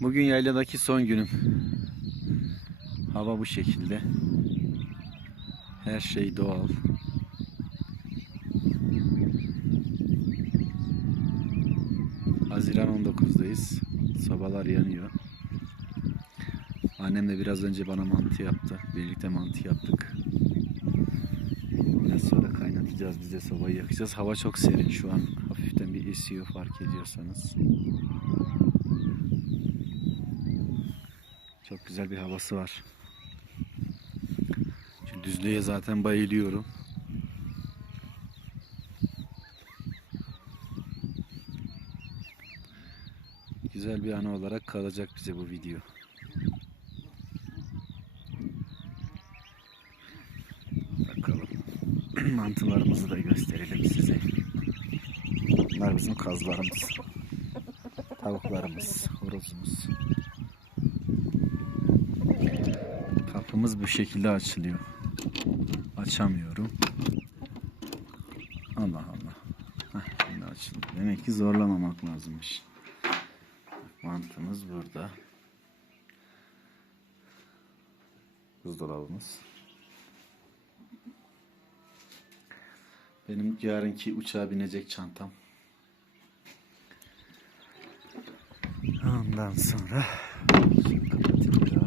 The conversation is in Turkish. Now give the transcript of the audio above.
Bugün yayladaki son günüm. Hava bu şekilde. Her şey doğal. Haziran 19'dayız. Sobalar yanıyor. Annem de biraz önce bana mantı yaptı. Birlikte mantı yaptık. Biraz sonra kaynatacağız biz de sobayı yakacağız. Hava çok serin şu an. Hafiften bir esiyor fark ediyorsanız. Çok güzel bir havası var. Şu düzlüğe zaten bayılıyorum. Güzel bir anı olarak kalacak bize bu video. Bakalım. Mantılarımızı da gösterelim size. Bunlar bizim kazlarımız. Tavuklarımız, horozumuz. Kapımız bu şekilde açılıyor. Açamıyorum. Allah Allah. Heh, şimdi açıldı. Demek ki zorlamamak lazımmış. Mantımız burada. Buzdolabımız. Benim yarınki uçağa binecek çantam. Ondan sonra kapatayım.